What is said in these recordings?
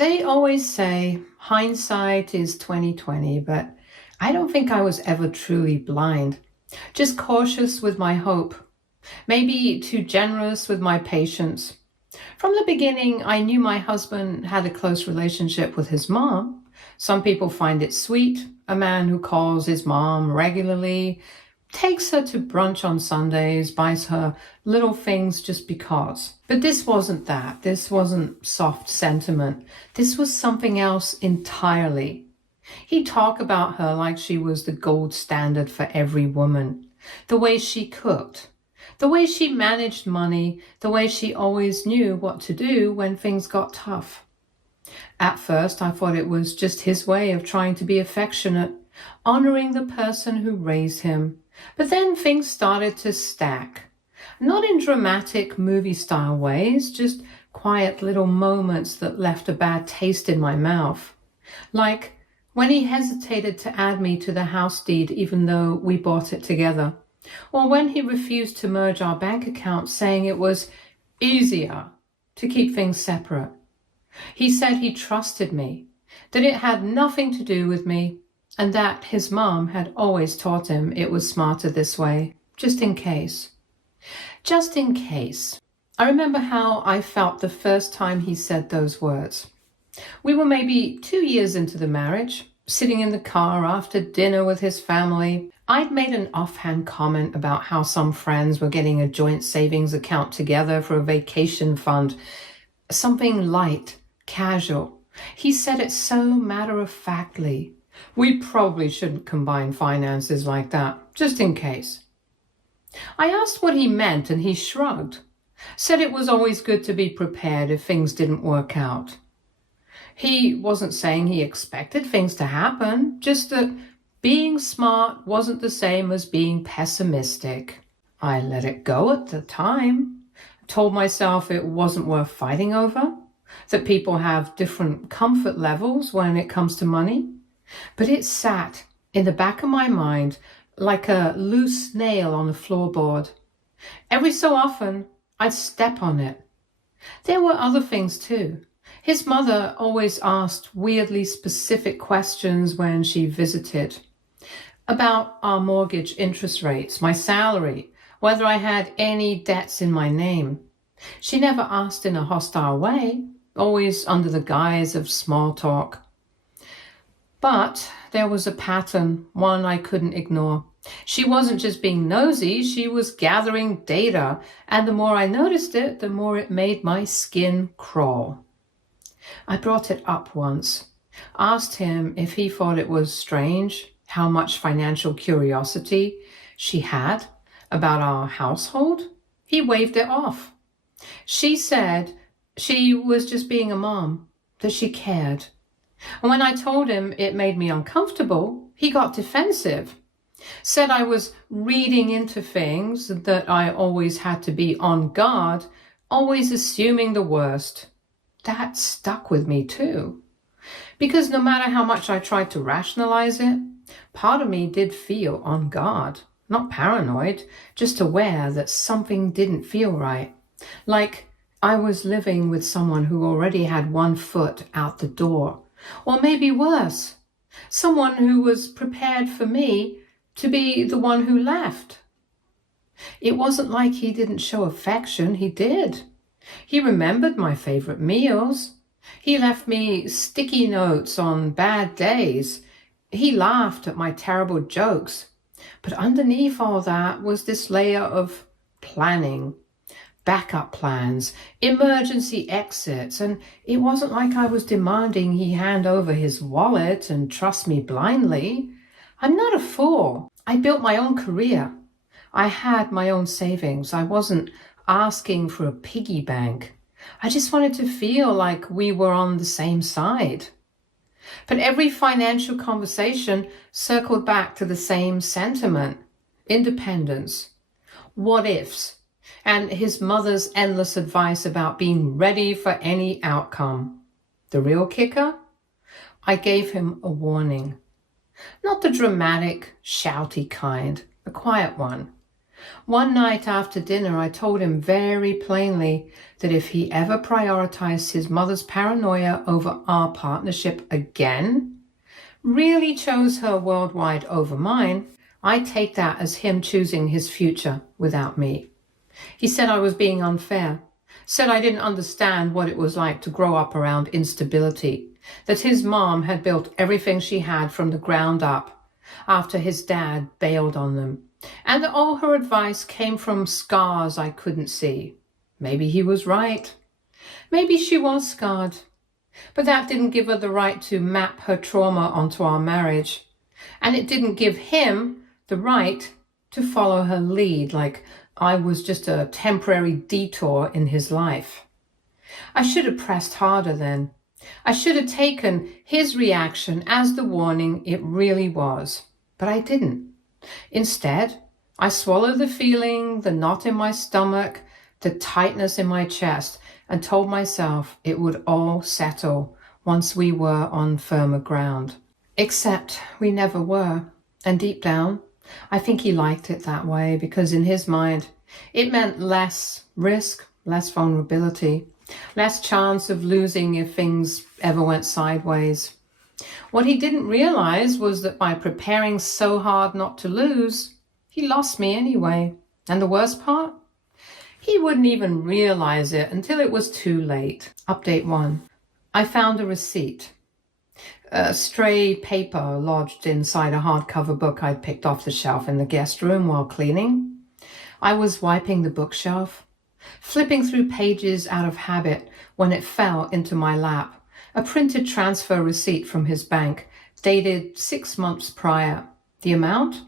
They always say hindsight is 20/20, but I don't think I was ever truly blind. Just cautious with my hope. Maybe too generous with my patience. From the beginning, I knew my husband had a close relationship with his mom. Some people find it sweet, a man who calls his mom regularly, takes her to brunch on Sundays, buys her little things just because. But this wasn't that. This wasn't soft sentiment. This was something else entirely. He'd talk about her like she was the gold standard for every woman. The way she cooked, the way she managed money, the way she always knew what to do when things got tough. At first, I thought it was just his way of trying to be affectionate, honoring the person who raised him. But then things started to stack. Not in dramatic movie-style ways, just quiet little moments that left a bad taste in my mouth. Like when he hesitated to add me to the house deed even though we bought it together. Or when he refused to merge our bank accounts, saying it was easier to keep things separate. He said he trusted me, that it had nothing to do with me, and that his mom had always taught him it was smarter this way, just in case. Just in case. I remember how I felt the first time he said those words. We were maybe 2 years into the marriage, sitting in the car after dinner with his family. I'd made an offhand comment about how some friends were getting a joint savings account together for a vacation fund. Something light, casual. He said it so matter-of-factly. We probably shouldn't combine finances like that, just in case. I asked what he meant and he shrugged, said it was always good to be prepared if things didn't work out. He wasn't saying he expected things to happen, just that being smart wasn't the same as being pessimistic. I let it go at the time, told myself it wasn't worth fighting over, that people have different comfort levels when it comes to money. But it sat in the back of my mind like a loose nail on the floorboard. Every so often, I'd step on it. There were other things too. His mother always asked weirdly specific questions when she visited. About our mortgage interest rates, my salary, whether I had any debts in my name. She never asked in a hostile way, always under the guise of small talk. But there was a pattern, one I couldn't ignore. She wasn't just being nosy, she was gathering data, and the more I noticed it, the more it made my skin crawl. I brought it up once, asked him if he thought it was strange how much financial curiosity she had about our household. He waved it off. She said she was just being a mom, that she cared. And when I told him it made me uncomfortable, he got defensive. Said I was reading into things, that I always had to be on guard, always assuming the worst. That stuck with me too. Because no matter how much I tried to rationalize it, part of me did feel on guard. Not paranoid, just aware that something didn't feel right. Like I was living with someone who already had one foot out the door. Or maybe worse, someone who was prepared for me to be the one who left. It wasn't like he didn't show affection, he did. He remembered my favorite meals. He left me sticky notes on bad days. He laughed at my terrible jokes. But underneath all that was this layer of planning. Backup plans, emergency exits, and it wasn't like I was demanding he hand over his wallet and trust me blindly. I'm not a fool. I built my own career. I had my own savings. I wasn't asking for a piggy bank. I just wanted to feel like we were on the same side. But every financial conversation circled back to the same sentiment: independence, what ifs, and his mother's endless advice about being ready for any outcome. The real kicker? I gave him a warning. Not the dramatic, shouty kind, a quiet one. One night after dinner, I told him very plainly that if he ever prioritized his mother's paranoia over our partnership again, really chose her worldwide over mine, I take that as him choosing his future without me. He said I was being unfair, said I didn't understand what it was like to grow up around instability, that his mom had built everything she had from the ground up after his dad bailed on them, and that all her advice came from scars I couldn't see. Maybe he was right. Maybe she was scarred. But that didn't give her the right to map her trauma onto our marriage. And it didn't give him the right to follow her lead like I was just a temporary detour in his life. I should have pressed harder then. I should have taken his reaction as the warning it really was. But I didn't. Instead, I swallowed the feeling, the knot in my stomach, the tightness in my chest, and told myself it would all settle once we were on firmer ground. Except we never were. And deep down, I think he liked it that way because in his mind, it meant less risk, less vulnerability, less chance of losing if things ever went sideways. What he didn't realize was that by preparing so hard not to lose, he lost me anyway. And the worst part? He wouldn't even realize it until it was too late. Update 1. I found a receipt. A stray paper lodged inside a hardcover book I'd picked off the shelf in the guest room while cleaning. I was wiping the bookshelf, flipping through pages out of habit when it fell into my lap. A printed transfer receipt from his bank, dated 6 months prior. The amount?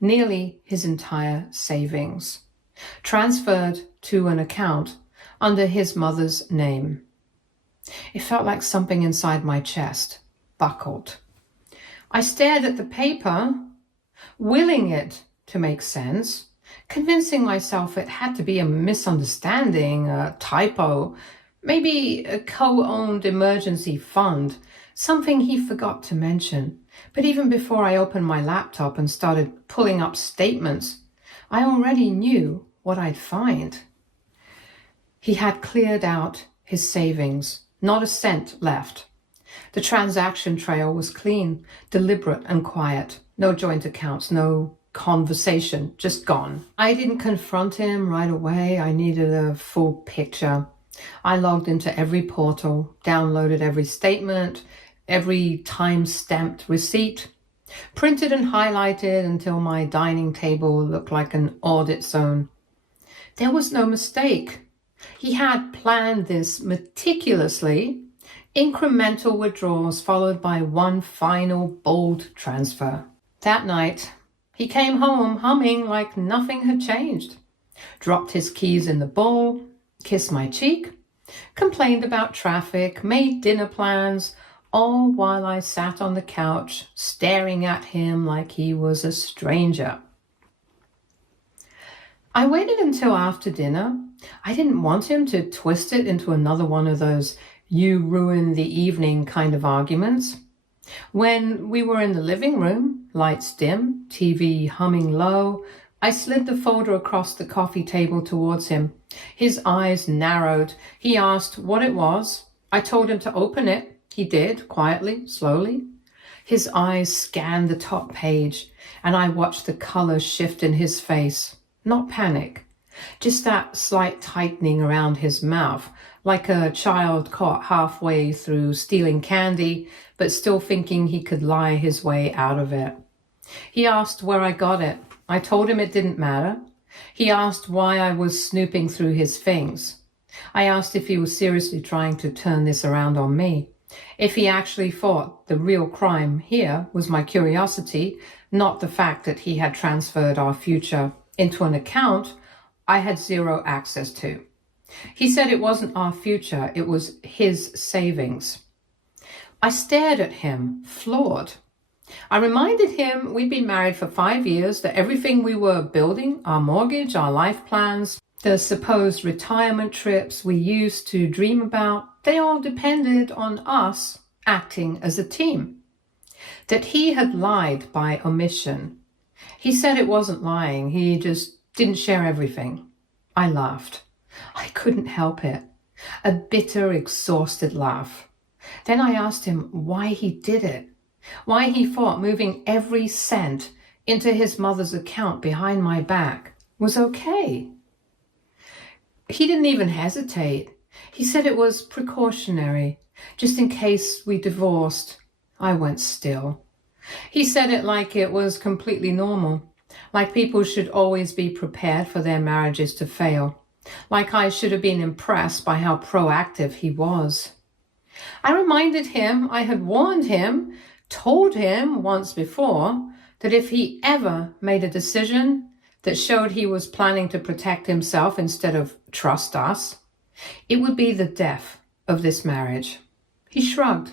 Nearly his entire savings. Transferred to an account under his mother's name. It felt like something inside my chest buckled. I stared at the paper, willing it to make sense, convincing myself it had to be a misunderstanding, a typo, maybe a co-owned emergency fund, something he forgot to mention. But even before I opened my laptop and started pulling up statements, I already knew what I'd find. He had cleared out his savings, not a cent left. The transaction trail was clean, deliberate and quiet. No joint accounts, no conversation, just gone. I didn't confront him right away. I needed a full picture. I logged into every portal, downloaded every statement, every time-stamped receipt, printed and highlighted until my dining table looked like an audit zone. There was no mistake. He had planned this meticulously, incremental withdrawals followed by one final bold transfer. That night, he came home humming like nothing had changed, dropped his keys in the bowl, kissed my cheek, complained about traffic, made dinner plans, all while I sat on the couch staring at him like he was a stranger. I waited until after dinner. I didn't want him to twist it into another one of those you ruined the evening kind of arguments. When we were in the living room, lights dim, TV humming low, I slid the folder across the coffee table towards him. His eyes narrowed. He asked what it was. I told him to open it. He did, quietly, slowly. His eyes scanned the top page, and I watched the color shift in his face. Not panic, just that slight tightening around his mouth, like a child caught halfway through stealing candy, but still thinking he could lie his way out of it. He asked where I got it. I told him it didn't matter. He asked why I was snooping through his things. I asked if he was seriously trying to turn this around on me. If he actually thought the real crime here was my curiosity, not the fact that he had transferred our future into an account I had zero access to. He said it wasn't our future, it was his savings. I stared at him, floored. I reminded him we'd been married for 5 years, that everything we were building, our mortgage, our life plans, the supposed retirement trips we used to dream about, they all depended on us acting as a team. That he had lied by omission. He said it wasn't lying, he just Didn't share everything. I laughed. I couldn't help it. A bitter, exhausted laugh. Then I asked him why he did it. Why he thought moving every cent into his mother's account behind my back was okay. He didn't even hesitate. He said it was precautionary, just in case we divorced. I went still. He said it like it was completely normal, like people should always be prepared for their marriages to fail, like I should have been impressed by how proactive he was. I reminded him I had warned him, told him once before, that if he ever made a decision that showed he was planning to protect himself instead of trust us, it would be the death of this marriage. He shrugged,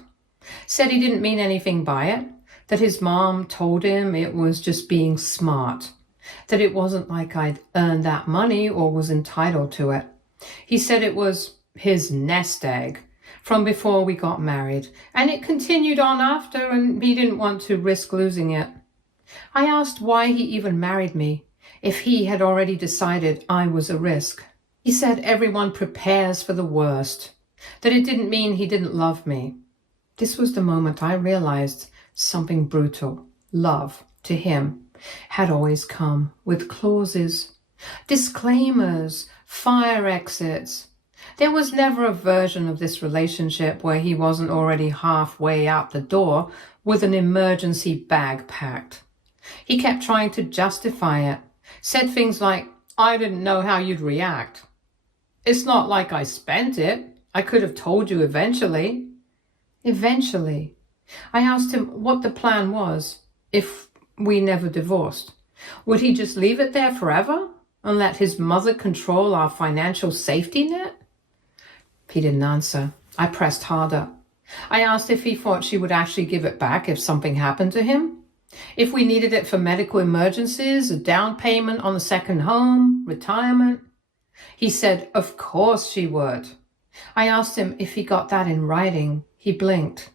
said he didn't mean anything by it, that his mom told him it was just being smart, that it wasn't like I'd earned that money or was entitled to it. He said it was his nest egg from before we got married, and it continued on after, and he didn't want to risk losing it. I asked why he even married me if he had already decided I was a risk. He said everyone prepares for the worst, that it didn't mean he didn't love me. This was the moment I realized something brutal. Love, to him, had always come with clauses, disclaimers, fire exits. There was never a version of this relationship where he wasn't already halfway out the door with an emergency bag packed. He kept trying to justify it, said things like, I didn't know how you'd react. It's not like I spent it. I could have told you eventually. Eventually. I asked him what the plan was if we never divorced. Would he just leave it there forever and let his mother control our financial safety net? He didn't answer. I pressed harder. I asked if he thought she would actually give it back if something happened to him. If we needed it for medical emergencies, a down payment on a second home, retirement. He said, of course she would. I asked him if he got that in writing. He blinked.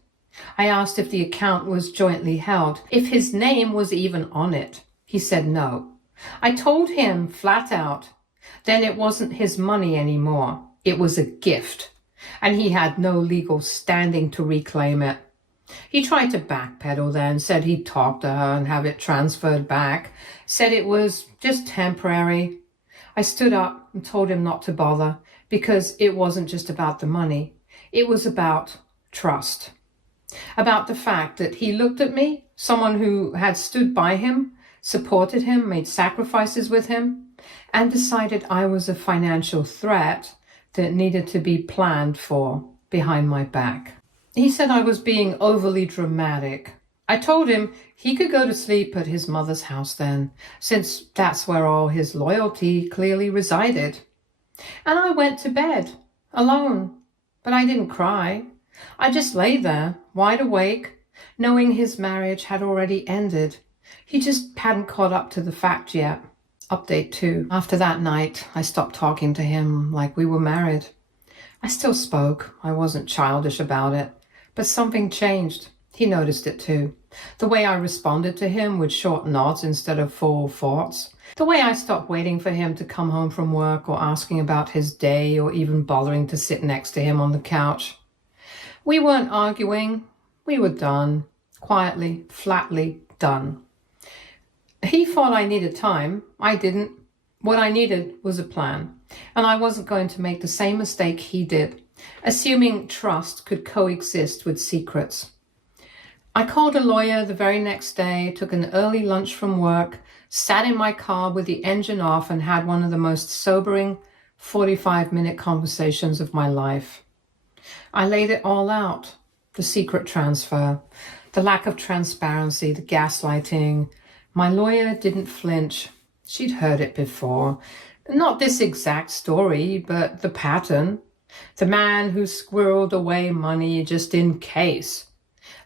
I asked if the account was jointly held, if his name was even on it. He said no. I told him flat out, then it wasn't his money anymore. It was a gift, and he had no legal standing to reclaim it. He tried to backpedal then, said he'd talk to her and have it transferred back, said it was just temporary. I stood up and told him not to bother because it wasn't just about the money. It was about trust, about the fact that he looked at me, someone who had stood by him, supported him, made sacrifices with him, and decided I was a financial threat that needed to be planned for behind my back. He said I was being overly dramatic. I told him he could go to sleep at his mother's house then, since that's where all his loyalty clearly resided. And I went to bed, alone. But I didn't cry. I just lay there, wide awake, knowing his marriage had already ended. He just hadn't caught up to the fact yet. Update 2. After that night, I stopped talking to him like we were married. I still spoke. I wasn't childish about it. But something changed. He noticed it too. The way I responded to him with short nods instead of full thoughts. The way I stopped waiting for him to come home from work or asking about his day or even bothering to sit next to him on the couch. We weren't arguing. We were done. Quietly, flatly done. He thought I needed time. I didn't. What I needed was a plan. And I wasn't going to make the same mistake he did, assuming trust could coexist with secrets. I called a lawyer the very next day, took an early lunch from work, sat in my car with the engine off and had one of the most sobering 45-minute conversations of my life. I laid it all out. The secret transfer, the lack of transparency, the gaslighting. My lawyer didn't flinch. She'd heard it before. Not this exact story, but the pattern. The man who squirreled away money just in case,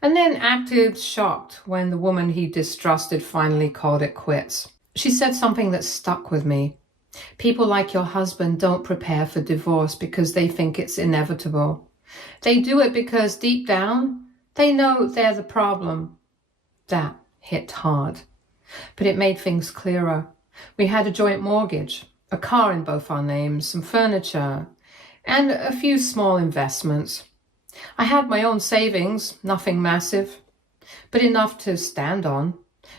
and then acted shocked when the woman he distrusted finally called it quits. She said something that stuck with me. People like your husband don't prepare for divorce because they think it's inevitable. They do it because deep down, they know they're the problem. That hit hard, but it made things clearer. We had a joint mortgage, a car in both our names, some furniture, and a few small investments. I had my own savings, nothing massive, but enough to stand on.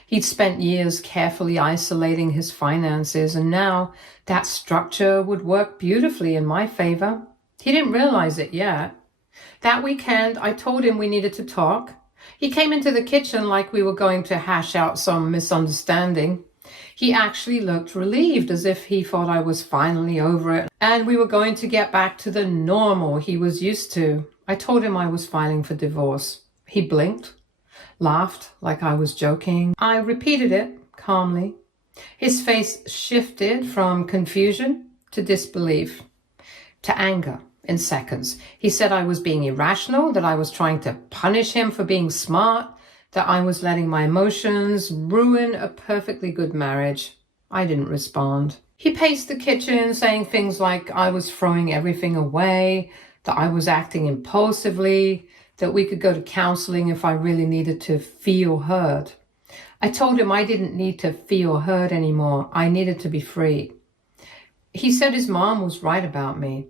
He'd spent years carefully isolating his finances, and now that structure would work beautifully in my favor. He didn't realize it yet. That weekend, I told him we needed to talk. He came into the kitchen like we were going to hash out some misunderstanding. He actually looked relieved, as if he thought I was finally over it and we were going to get back to the normal he was used to. I told him I was filing for divorce. He blinked, laughed like I was joking. I repeated it calmly. His face shifted from confusion to disbelief to anger in seconds. He said I was being irrational, that I was trying to punish him for being smart, that I was letting my emotions ruin a perfectly good marriage. I didn't respond. He paced the kitchen, saying things like I was throwing everything away, that I was acting impulsively, that we could go to counseling if I really needed to feel heard. I told him I didn't need to feel heard anymore. I needed to be free. He said his mom was right about me.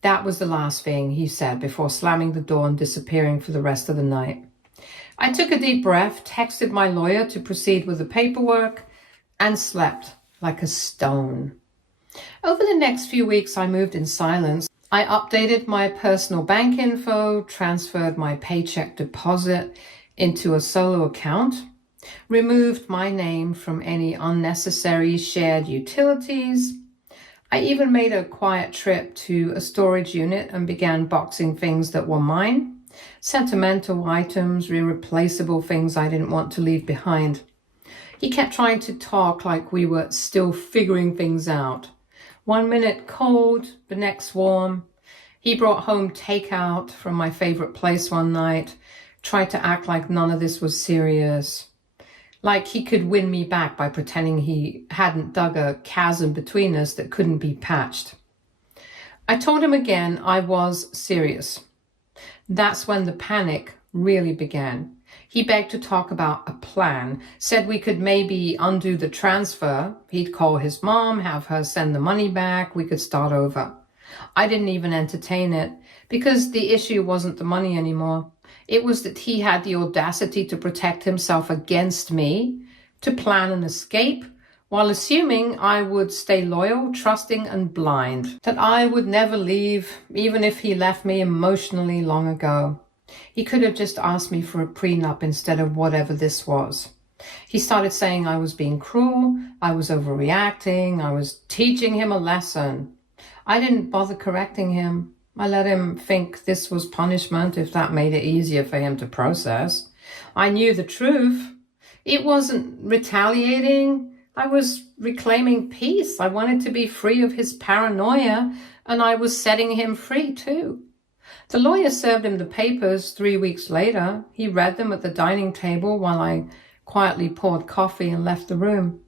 That was the last thing he said before slamming the door and disappearing for the rest of the night. I took a deep breath, texted my lawyer to proceed with the paperwork, and slept like a stone. Over the next few weeks, I moved in silence. I updated my personal bank info, transferred my paycheck deposit into a solo account, removed my name from any unnecessary shared utilities. I even made a quiet trip to a storage unit and began boxing things that were mine, sentimental items, irreplaceable things I didn't want to leave behind. He kept trying to talk like we were still figuring things out. 1 minute cold, the next warm. He brought home takeout from my favorite place one night, tried to act like none of this was serious, like he could win me back by pretending he hadn't dug a chasm between us that couldn't be patched. I told him again I was serious. That's when the panic really began. He begged to talk about a plan, said we could maybe undo the transfer. He'd call his mom, have her send the money back, we could start over. I didn't even entertain it because the issue wasn't the money anymore. It was that he had the audacity to protect himself against me, to plan an escape, while assuming I would stay loyal, trusting, and blind, that I would never leave, even if he left me emotionally long ago. He could have just asked me for a prenup instead of whatever this was. He started saying I was being cruel, I was overreacting, I was teaching him a lesson. I didn't bother correcting him. I let him think this was punishment if that made it easier for him to process. I knew the truth. It wasn't retaliating. I was reclaiming peace. I wanted to be free of his paranoia, and I was setting him free too. The lawyer served him the papers 3 weeks later. He read them at the dining table while I quietly poured coffee and left the room.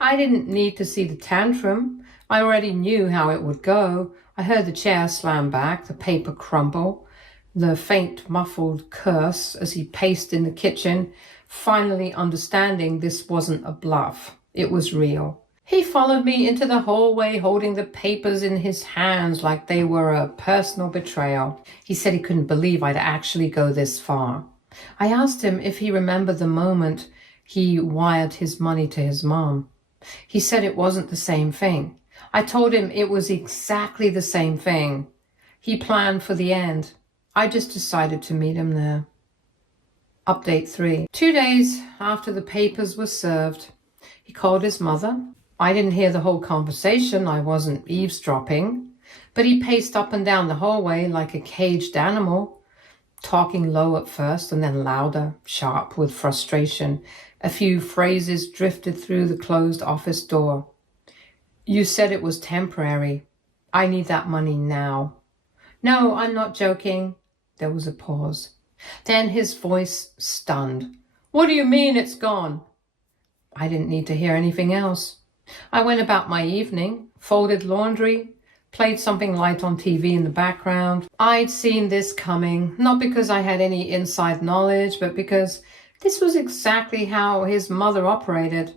I didn't need to see the tantrum. I already knew how it would go. I heard the chair slam back, the paper crumble, the faint muffled curse as he paced in the kitchen, finally understanding this wasn't a bluff. It was real. He followed me into the hallway, holding the papers in his hands like they were a personal betrayal. He said he couldn't believe I'd actually go this far. I asked him if he remembered the moment he wired his money to his mom. He said it wasn't the same thing. I told him it was exactly the same thing. He planned for the end. I just decided to meet him there. Update 3. 2 days after the papers were served, he called his mother. I didn't hear the whole conversation. I wasn't eavesdropping. But he paced up and down the hallway like a caged animal, talking low at first and then louder, sharp with frustration. A few phrases drifted through the closed office door. You said it was temporary. I need that money now. No, I'm not joking. There was a pause. Then his voice stunned. What do you mean it's gone? I didn't need to hear anything else. I went about my evening, folded laundry, played something light on TV in the background. I'd seen this coming, not because I had any inside knowledge, but because this was exactly how his mother operated.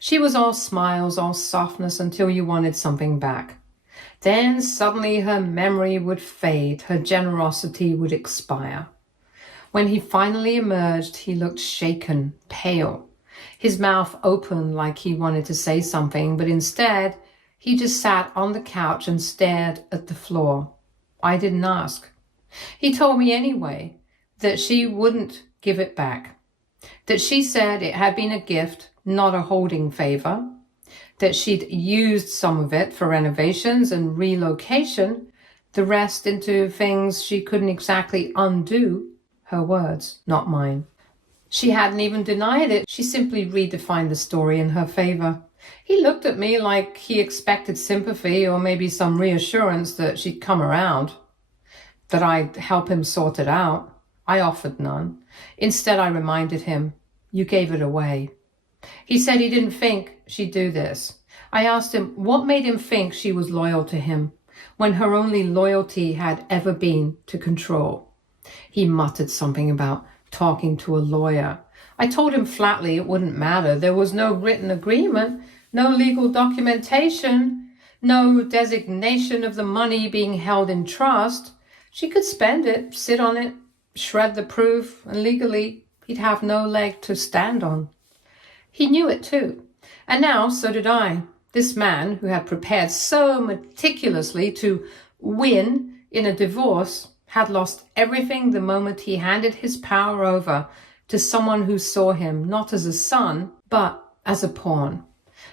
She was all smiles, all softness until you wanted something back. Then suddenly her memory would fade, her generosity would expire. When he finally emerged, he looked shaken, pale, his mouth open like he wanted to say something, but instead he just sat on the couch and stared at the floor. I didn't ask. He told me anyway that she wouldn't give it back, that she said it had been a gift, not a holding favor, that she'd used some of it for renovations and relocation, the rest into things she couldn't exactly undo. Her words, not mine. She hadn't even denied it. She simply redefined the story in her favor. He looked at me like he expected sympathy or maybe some reassurance that she'd come around, that I'd help him sort it out. I offered none. Instead, I reminded him, "You gave it away." He said he didn't think she'd do this. I asked him what made him think she was loyal to him when her only loyalty had ever been to control. He muttered something about talking to a lawyer. I told him flatly it wouldn't matter. There was no written agreement, no legal documentation, no designation of the money being held in trust. She could spend it, sit on it, shred the proof, and legally he'd have no leg to stand on. He knew it too, and now so did I. This man who had prepared so meticulously to win in a divorce had lost everything the moment he handed his power over to someone who saw him not as a son, but as a pawn.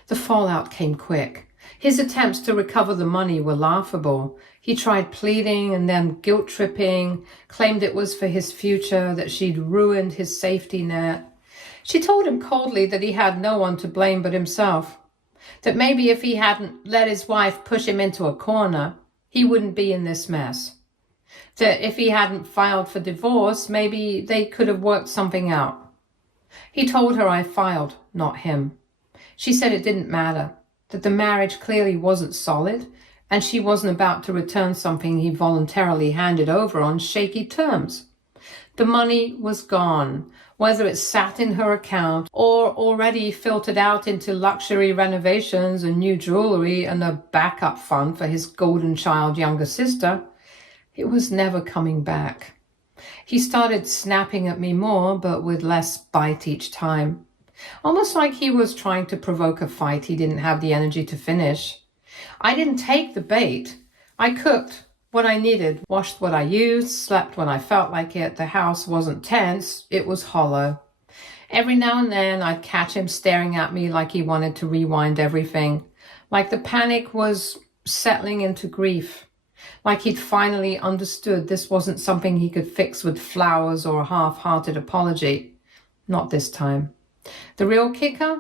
The fallout came quick. His attempts to recover the money were laughable. He tried pleading and then guilt-tripping, claimed it was for his future, that she'd ruined his safety net. She told him coldly that he had no one to blame but himself, that maybe if he hadn't let his wife push him into a corner, he wouldn't be in this mess. That if he hadn't filed for divorce, maybe they could have worked something out. He told her I filed, not him. She said it didn't matter, that the marriage clearly wasn't solid, and she wasn't about to return something he voluntarily handed over on shaky terms. The money was gone, whether it sat in her account or already filtered out into luxury renovations and new jewelry and a backup fund for his golden child younger sister. It was never coming back. He started snapping at me more, but with less bite each time. Almost like he was trying to provoke a fight he didn't have the energy to finish. I didn't take the bait. I cooked what I needed, washed what I used, slept when I felt like it. The house wasn't tense, it was hollow. Every now and then I'd catch him staring at me like he wanted to rewind everything, like the panic was settling into grief. Like he'd finally understood this wasn't something he could fix with flowers or a half-hearted apology. Not this time. The real kicker?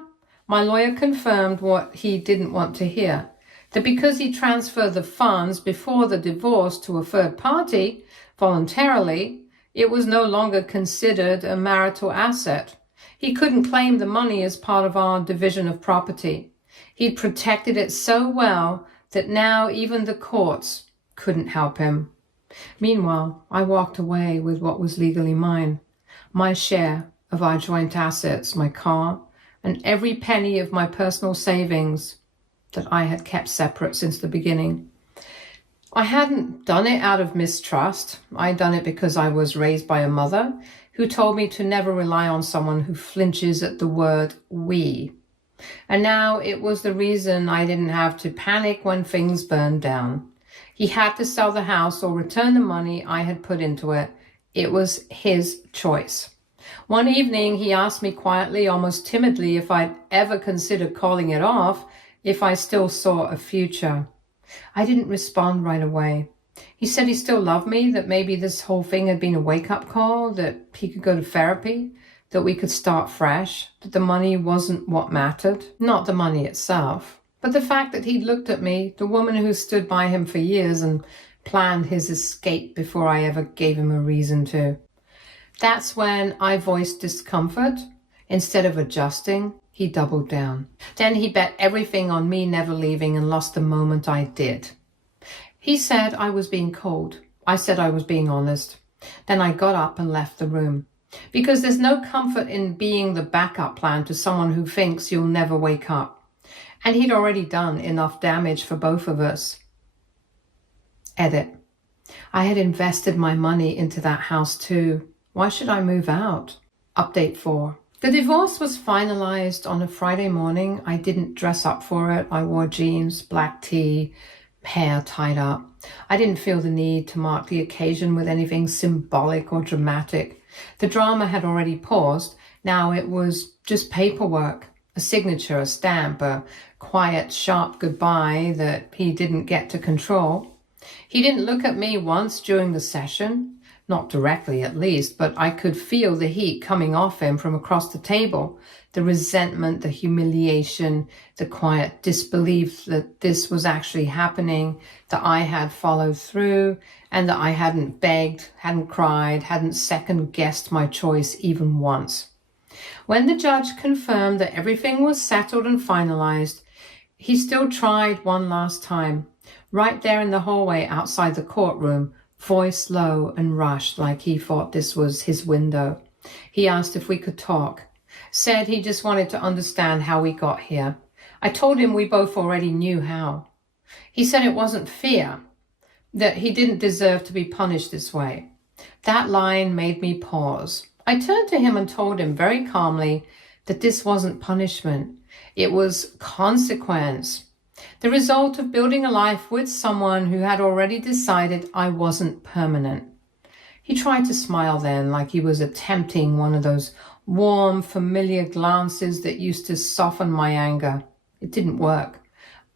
My lawyer confirmed what he didn't want to hear, that because he transferred the funds before the divorce to a third party, voluntarily, it was no longer considered a marital asset. He couldn't claim the money as part of our division of property. He'd protected it so well that now even the courts couldn't help him. Meanwhile, I walked away with what was legally mine, my share of our joint assets, my car, and every penny of my personal savings that I had kept separate since the beginning. I hadn't done it out of mistrust. I'd done it because I was raised by a mother who told me to never rely on someone who flinches at the word we. And now it was the reason I didn't have to panic when things burned down. He had to sell the house or return the money I had put into it. It was his choice. One evening, he asked me quietly, almost timidly, if I'd ever considered calling it off, if I still saw a future. I didn't respond right away. He said he still loved me, that maybe this whole thing had been a wake-up call, that he could go to therapy, that we could start fresh, that the money wasn't what mattered. Not the money itself, but the fact that he'd looked at me, the woman who stood by him for years and planned his escape before I ever gave him a reason to. That's when I voiced discomfort. Instead of adjusting, he doubled down. Then he bet everything on me never leaving and lost the moment I did. He said I was being cold. I said I was being honest. Then I got up and left the room. Because there's no comfort in being the backup plan to someone who thinks you'll never wake up. And he'd already done enough damage for both of us. Edit. I had invested my money into that house too. Why should I move out? Update 4. The divorce was finalized on a Friday morning. I didn't dress up for it. I wore jeans, black tee, hair tied up. I didn't feel the need to mark the occasion with anything symbolic or dramatic. The drama had already paused. Now it was just paperwork, a signature, a stamp, a quiet, sharp goodbye that he didn't get to control. He didn't look at me once during the session, not directly at least, but I could feel the heat coming off him from across the table, the resentment, the humiliation, the quiet disbelief that this was actually happening, that I had followed through, and that I hadn't begged, hadn't cried, hadn't second-guessed my choice even once. When the judge confirmed that everything was settled and finalized, he still tried one last time, right there in the hallway outside the courtroom, voice low and rushed like he thought this was his window. He asked if we could talk, said he just wanted to understand how we got here. I told him we both already knew how. He said it wasn't fear, that he didn't deserve to be punished this way. That line made me pause. I turned to him and told him very calmly that this wasn't punishment. It was consequence. The result of building a life with someone who had already decided I wasn't permanent. He tried to smile then, like he was attempting one of those warm, familiar glances that used to soften my anger. It didn't work.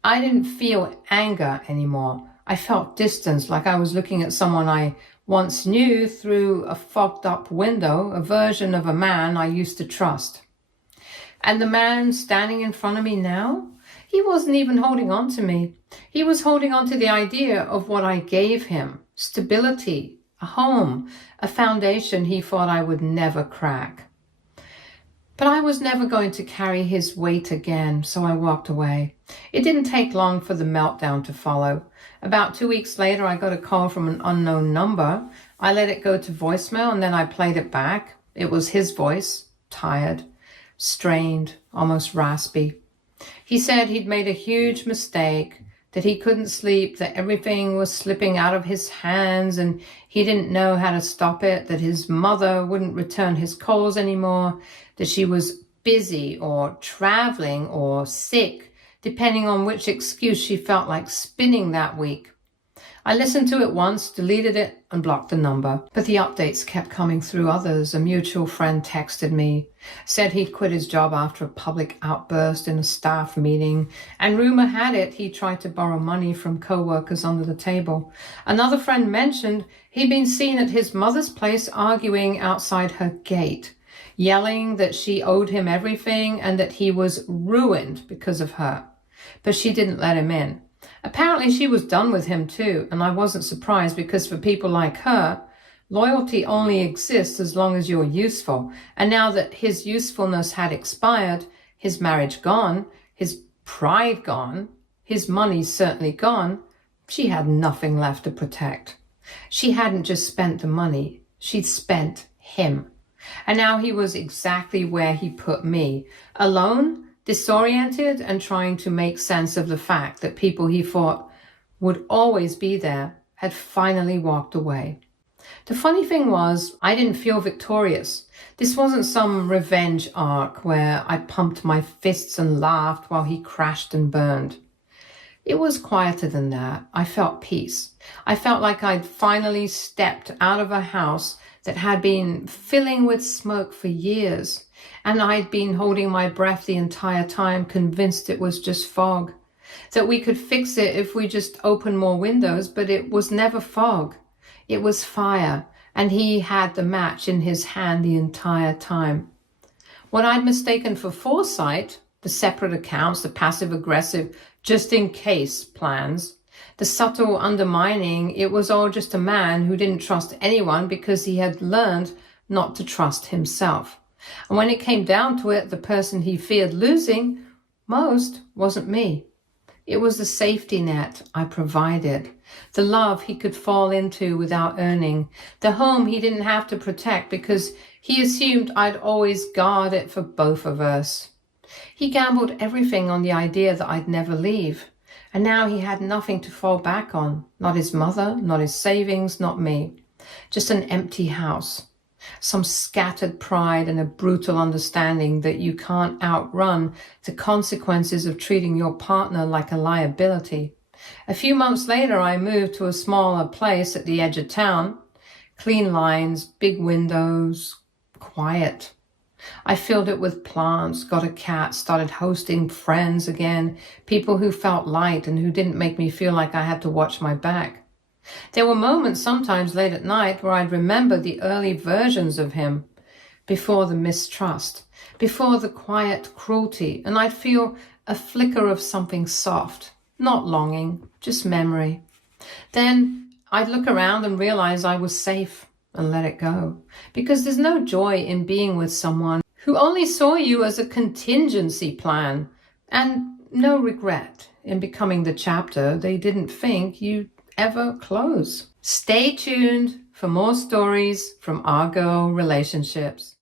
I didn't feel anger anymore. I felt distance, like I was looking at someone I once knew through a fogged-up window, a version of a man I used to trust. And the man standing in front of me now, he wasn't even holding on to me. He was holding on to the idea of what I gave him, stability, a home, a foundation he thought I would never crack. But I was never going to carry his weight again, so I walked away. It didn't take long for the meltdown to follow. About 2 weeks later, I got a call from an unknown number. I let it go to voicemail and then I played it back. It was his voice, tired, strained, almost raspy. He said he'd made a huge mistake, that he couldn't sleep, that everything was slipping out of his hands and he didn't know how to stop it, that his mother wouldn't return his calls anymore, that she was busy or traveling or sick, depending on which excuse she felt like spinning that week. I listened to it once, deleted it, and blocked the number. But the updates kept coming through others. A mutual friend texted me, said he'd quit his job after a public outburst in a staff meeting, and rumor had it he tried to borrow money from co-workers under the table. Another friend mentioned he'd been seen at his mother's place arguing outside her gate, yelling that she owed him everything and that he was ruined because of her. But she didn't let him in. Apparently she was done with him too, and I wasn't surprised because for people like her, loyalty only exists as long as you're useful. And now that his usefulness had expired, his marriage gone, his pride gone, his money certainly gone, she had nothing left to protect. She hadn't just spent the money, she'd spent him. And now he was exactly where he put me, alone, disoriented, and trying to make sense of the fact that people he thought would always be there had finally walked away. The funny thing was, I didn't feel victorious. This wasn't some revenge arc where I pumped my fists and laughed while he crashed and burned. It was quieter than that. I felt peace. I felt like I'd finally stepped out of a house that had been filling with smoke for years, and I'd been holding my breath the entire time, convinced it was just fog, that we could fix it if we just opened more windows, but it was never fog. It was fire, and he had the match in his hand the entire time. What I'd mistaken for foresight, the separate accounts, the passive-aggressive, just-in-case plans, the subtle undermining, it was all just a man who didn't trust anyone because he had learned not to trust himself. And when it came down to it, the person he feared losing most wasn't me. It was the safety net I provided, the love he could fall into without earning, the home he didn't have to protect because he assumed I'd always guard it for both of us. He gambled everything on the idea that I'd never leave, and now he had nothing to fall back on, not his mother, not his savings, not me. Just an empty house, some scattered pride and a brutal understanding that you can't outrun the consequences of treating your partner like a liability. A few months later, I moved to a smaller place at the edge of town. Clean lines, big windows, quiet. I filled it with plants, got a cat, started hosting friends again, people who felt light and who didn't make me feel like I had to watch my back. There were moments sometimes late at night where I'd remember the early versions of him, before the mistrust, before the quiet cruelty, and I'd feel a flicker of something soft, not longing, just memory. Then I'd look around and realize I was safe and let it go, because there's no joy in being with someone who only saw you as a contingency plan, and no regret in becoming the chapter they didn't think you'd ever close. Stay tuned for more stories from our girl relationships.